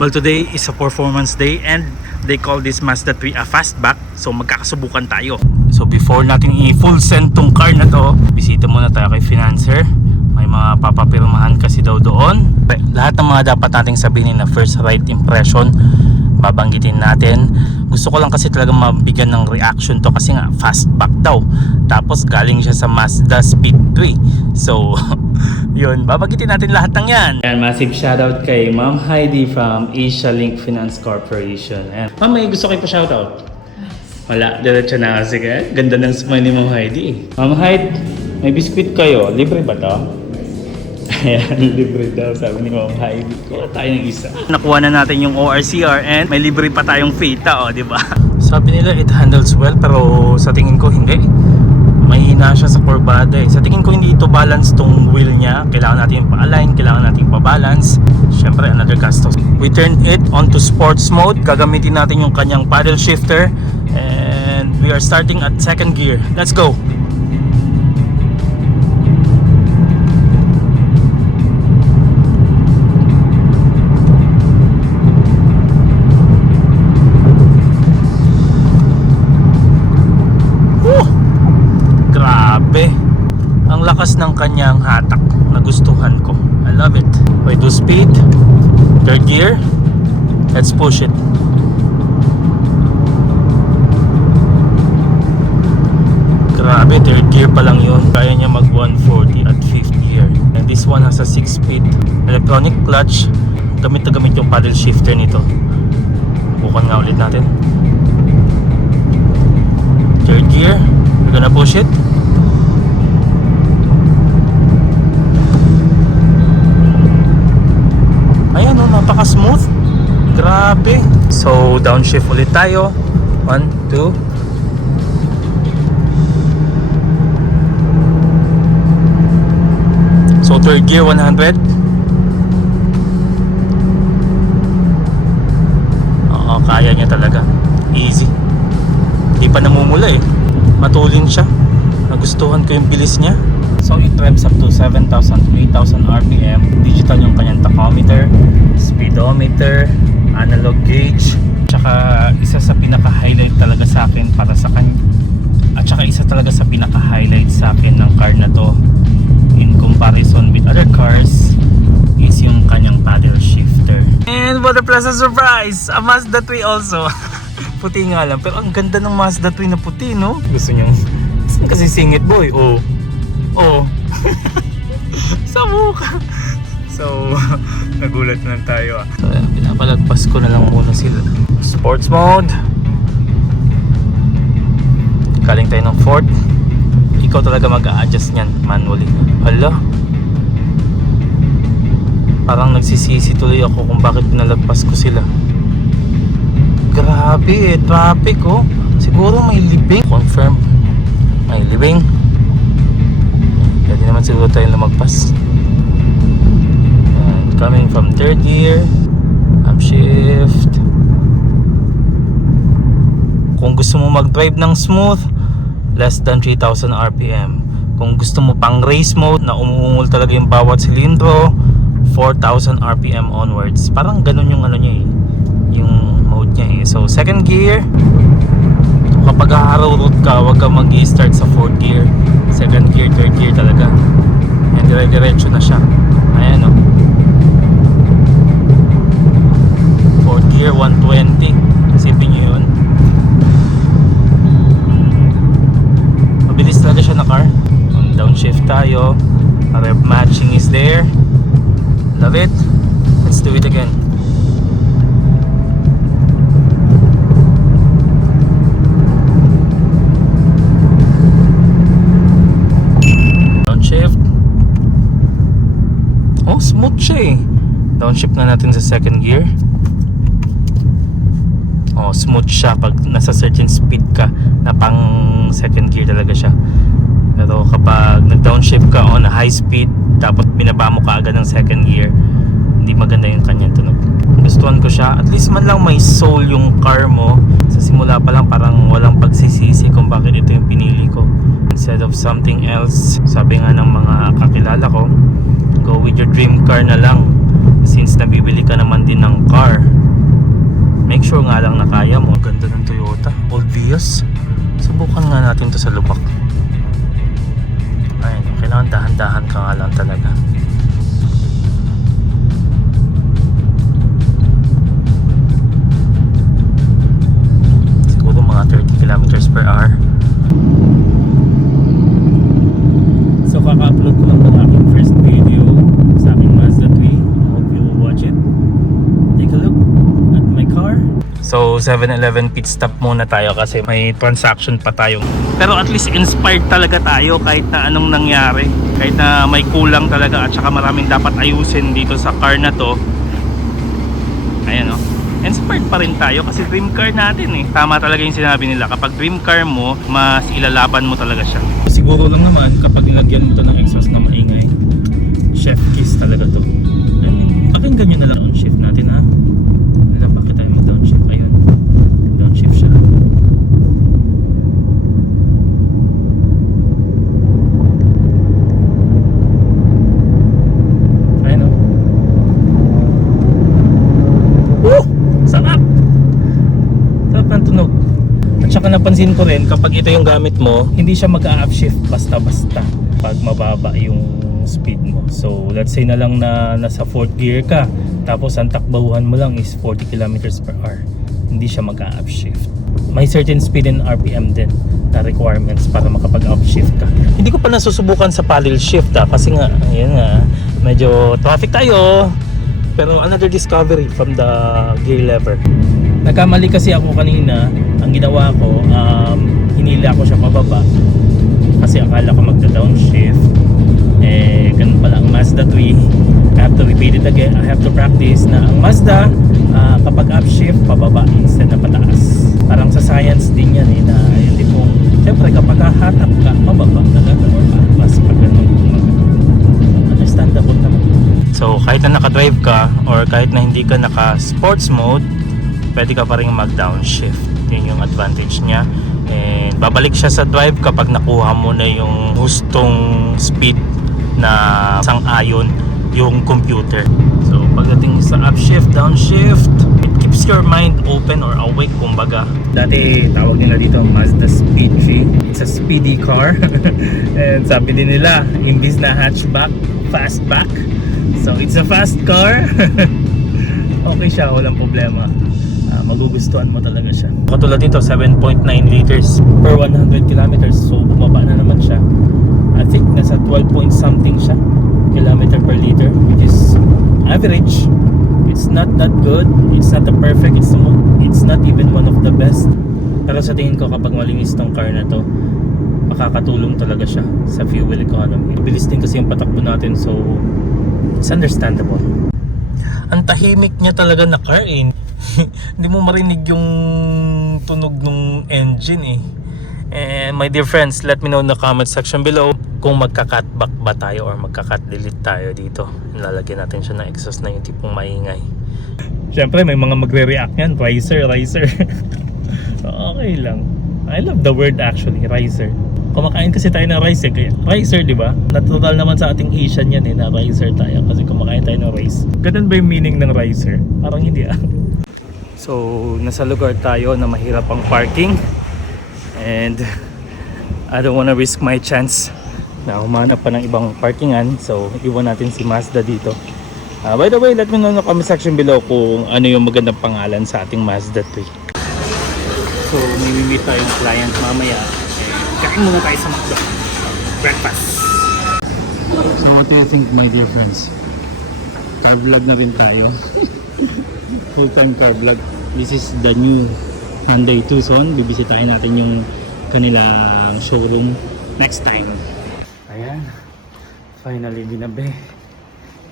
Well, today is a performance day and they call this Mazda 3 a fastback. So magkakasubukan tayo. So before natin i-full send tong car na to, bisita muna tayo kay Financer. May mga papapirmahan kasi daw doon. Lahat ng mga dapat nating sabihin na first right impression, babanggitin natin. Gusto ko lang kasi talaga mabigyan ng reaction to kasi nga fastback daw. Tapos galing siya sa Mazda Speed 3. So yun, babanggitin natin lahat ng yan. And massive shoutout kay Ma'am Heidi from Asia Link Finance Corporation. And Ma'am, may gusto kayo pa shoutout? Wala, diretso na kasi kaya. Ganda ng smile ni Ma'am Heidi. Ma'am Heidi, may biskwit kayo. Libre ba to? Ayan, libre daw sabi ni Ma'am Heidi. Kuha tayo ng isa. Nakuha na natin yung ORCR and may libre pa tayong Vita, di ba? Sabi nila it handles well pero sa tingin ko hindi. Mahina siya sa kurbada eh. Sa tingin ko hindi ito balance tong wheel niya. Kailangan natin pa-align, kailangan natin pa-balance. Siyempre another gastos. We turned it onto sports mode. Gagamitin natin yung kanyang paddle shifter and we are starting at second gear. Let's go! Ang lakas ng kanyang hatak, nagustuhan ko. I love it. We do speed, third gear, let's push it. Grabe, third gear pa lang yun. Kaya niya mag 140 at 5th gear. And this one has a 6-speed electronic clutch. Gamit na gamit yung paddle shifter nito. Bukan nga ulit natin. Third gear, we're gonna push it. Ayan o, napaka-smooth. Grabe. So, downshift ulit tayo. 1, 2. So, third gear, 100. Oo, kaya niya talaga. Easy. Hindi pa namumula eh. Matulin siya. Nagustuhan ko yung bilis niya. So it revs up to 7,000 to 8,000 RPM. Digital yung kanyang tachometer, speedometer, analog gauge. Tsaka isa sa pinaka-highlight talaga sa akin para sa kanya. At tsaka isa talaga sa pinaka-highlight sa akin ng car na to in comparison with other cars is yung kanyang paddle shifter. And what a pleasant surprise! A Mazda 3 also. Puti nga lang. Pero ang ganda ng Mazda 3 na puti, no? Gusto nyo? Kasi singit boy. Oh. Sa mukha. So, nagulat na lang tayo. So, pinapalagpas ko na lang muna sila. Sports mode. Galing tayo ng fourth. Ikaw talaga mag-a-adjust nyan manually. Hala. Parang nagsisisi tuloy ako kung bakit pinalagpas ko sila. Grabe, traffic oh. Siguro may libing. Confirm. May libing. Hindi naman siguro tayo lumagpas. And coming from third gear, upshift. Kung gusto mo mag-drive ng smooth, less than 3,000 RPM. Kung gusto mo pang race mode na umuungol talaga yung bawat silindro, 4,000 RPM onwards. Parang ganun yung ano niya eh, yung mode niya eh. So second gear, kapag haraw route ka, huwag ka mag-i-start sa 4th gear. Second gear, third gear talaga. And dire-diretso na siya. Ayan o. 4th gear, 120. Isipin nyo yun. Mabilis talaga siya na car. Downshift tayo. Rev matching is there. Love it. Let's do it again. Smooth siya eh. Downshift na natin sa second gear. Oh, smooth siya pag nasa certain speed ka na pang second gear talaga siya. Pero kapag nag-downshift ka on a high speed tapos binaba mo ka agad ng second gear, hindi maganda yung kanyang tunog. Gustuhan ko siya. At least man lang may soul yung car mo. Sa simula pa lang parang walang pagsisisi kung bakit ito yung pinili ko instead of something else. Sabi nga ng mga kakilala ko, go with your dream car na lang. Since nabibili ka naman din ng car, make sure nga lang na kaya mo. Ganda ng Toyota, old Vios. Subukan nga natin to sa Lubak. Ayun, kailangan dahan-dahan ka nga lang talaga. Siguro mga 30 kilometers per hour. So kaka-upload ko lang ng aking first video sa aking Mazda 3. I hope you will watch it. Take a look at my car. So 7-Eleven pit stop muna tayo kasi may transaction pa tayo. Pero at least inspired talaga tayo kahit na anong nangyari. Kahit na may kulang talaga at saka maraming dapat ayusin dito sa car na to. Ayan o. Inspired pa rin tayo kasi dream car natin eh. Tama talaga yung sinabi nila. Kapag dream car mo, mas ilalaban mo talaga siya. Siguro lang naman kapag nilagyan mo to ng exhaust na maingay, chef kiss talaga to. I mean, pakinggan nyo na lang on shift natin ha. Bakit tayo mag-downshift? Ayun, downshift siya. Ayun o. Sarap! Sarap ng tunog. At saka napansin ko rin, kapag ito yung gamit mo, hindi siya mag-upshift basta-basta pag mababa yung speed mo. So let's say na lang na nasa 4th gear ka, tapos ang takbuhan mo lang is 40 kilometers per hour, hindi siya mag-upshift. May certain speed and RPM din na requirements para makapag-upshift ka. Hindi ko pa nasusubukan sa paddle shift kasi nga, ayun nga, medyo traffic tayo. Pero another discovery from the gear lever. Nagkamali kasi ako kanina. Ang ginawa ko, hinila ko siya pababa kasi akala ko magda-downshift. Ganun pala ang Mazda 3. I have to repeat it again. I have to practice na ang Mazda kapag upshift, pababa instead na pataas. Parang sa science din yan na yung tipong, syempre kapag hahatap ka, pababa na gano'n or mas pag gano'n. Understandable naman. So kahit na naka-drive ka or kahit na hindi ka naka-sports mode, pwede ka pa rin mag-downshift. Yun yung advantage niya. And babalik siya sa drive kapag nakuha mo na yung gustong speed na sang-ayon yung computer. So pagdating sa upshift, downshift, it keeps your mind open or awake kumbaga. Dati tawag nila dito Mazda Speed 3. It's a speedy car. And sabi din nila, imbis na hatchback, fastback. So it's a fast car. Okay siya, walang problema. Magugustuhan mo talaga siya. Katulad nito, 7.9 liters per 100 kilometers. So bumaba na naman siya. I think nasa 12 point something siya kilometer per liter, which is average. It's not that good. It's not the perfect. It's not even one of the best. Pero sa tingin ko kapag malinis tong car na to, makakatulong talaga siya sa fuel economy. Bilis din kasi yung patakbo natin, so it's understandable. Ang tahimik niya talaga na car eh. Hindi mo marinig yung tunog ng engine eh. And my dear friends, let me know in the comment section below kung magka-cut back ba tayo or magka-cut delete tayo dito. Lalagyan natin siya ng exhaust na yung tipong maingay. Siyempre may mga magre-react yan, riser. Okay lang. I love the word actually, riser. Kumakain kasi tayo ng rice eh. Ricer, di ba? Natural naman sa ating Asian yan eh, na ricer tayo kasi kumakain tayo ng rice. Ganun ba yung meaning ng ricer? Parang hindi ah. So, nasa lugar tayo na mahirap ang parking. And I don't wanna risk my chance na humanap pa ng ibang parkingan. So, iwan natin si Mazda dito. By the way, let me know in the comment section below kung ano yung magandang pangalan sa ating Mazda 3. So, may meet tayong client mamaya. Kain muna tayo sa McDo. Breakfast. So what do you think, my dear friends? Car vlog na rin tayo. Full time car vlog. This is the new Hyundai Tucson. Bibisitahin natin yung kanilang showroom next time. Ayan. Finally dinabi.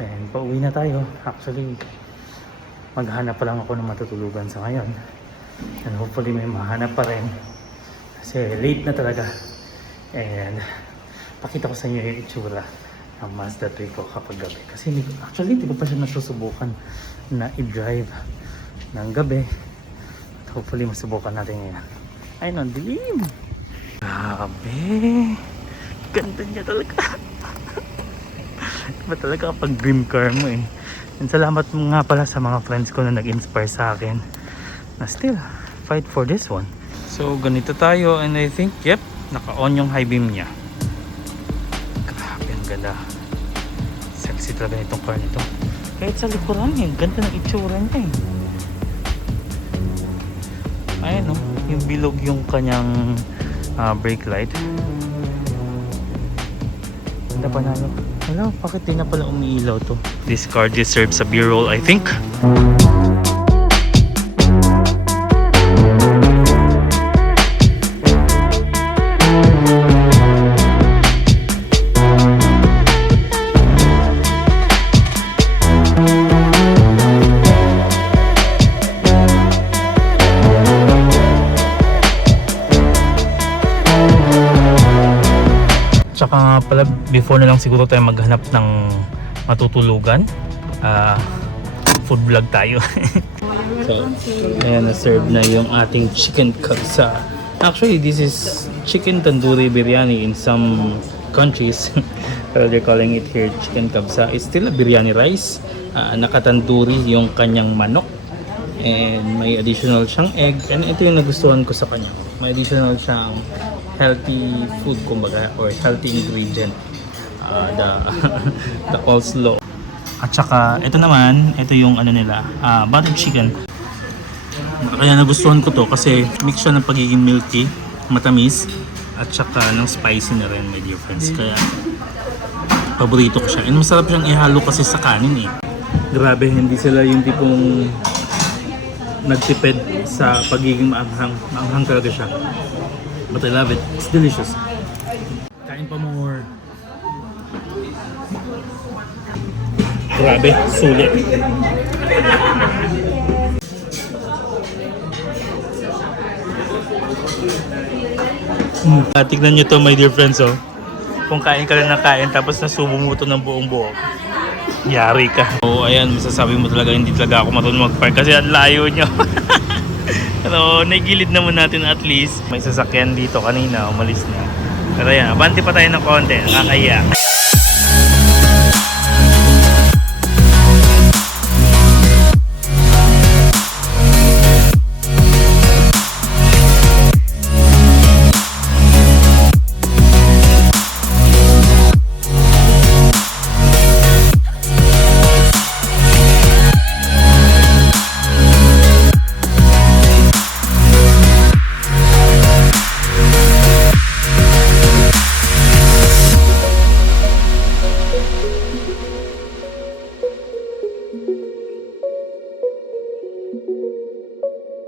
And pauwi na tayo. Actually, maghanap pa lang ako ng matutulugan sa ngayon. And hopefully may mahanap pa rin. Kasi late na talaga. And pakita ko sa inyo yung itsura ang Mazda 3 ko kapag gabi. Kasi actually, hindi ko pa siya nasusubukan na i-drive ng gabi. At hopefully, masubukan natin ngayon. Ay, nandilim! Grabe! Ganda niya talaga! Diba talaga kapag dream car mo eh. And salamat nga pala sa mga friends ko na nag-inspire sa akin na still fight for this one. So, ganito tayo and I think, yep, naka-on yung high beam niya. Grabe, ang ganda. Sexy talaga itong car nito. Kahit sa likuran eh, ganda ng itsura niya eh. Ayan o, yung bilog yung kanyang brake light. Ganda pa nalo. Wala, bakit di na pala umiilaw to? This car deserves a B-roll, I think. Tsaka nga pala, before na lang siguro tayo maghanap ng matutulugan. Food vlog tayo. So, ayan, na-serve na yung ating chicken kabsa. Actually, this is chicken tandoori biryani in some countries. Pero they're calling it here chicken kabsa. It's still a biryani rice. Nakatandoori yung kanyang manok. And may additional siyang egg. And ito yung nagustuhan ko sa kanya. May additional siyang healthy food, kumbaga, or healthy ingredient, the coleslaw. At saka ito naman, ito yung ano nila, buttered chicken. Kaya nagustuhan ko to kasi mix siya ng pagiging milky, matamis, at saka ng spicy na rin, my dear friends. Kaya paborito ko siya. And masarap siyang ihalo kasi sa kanin eh. Grabe, hindi sila yung tipong nagtipid sa pagiging maanghang. Maanghang talaga siya. But I love it. It's delicious. Kain pa more. Grabe, sulit. Tignan nyo to, my dear friends, oh. Kung kain ka rin ng kain tapos nasubo mo to ng buong buo, yari ka. So ayan, masasabi mo talaga hindi talaga ako marunong mag-park kasi ang layo nyo. Pero naigilid naman natin at least. May sasakyan dito kanina, umalis na. Pero yan, abante pa tayo ng konti, nakakaya.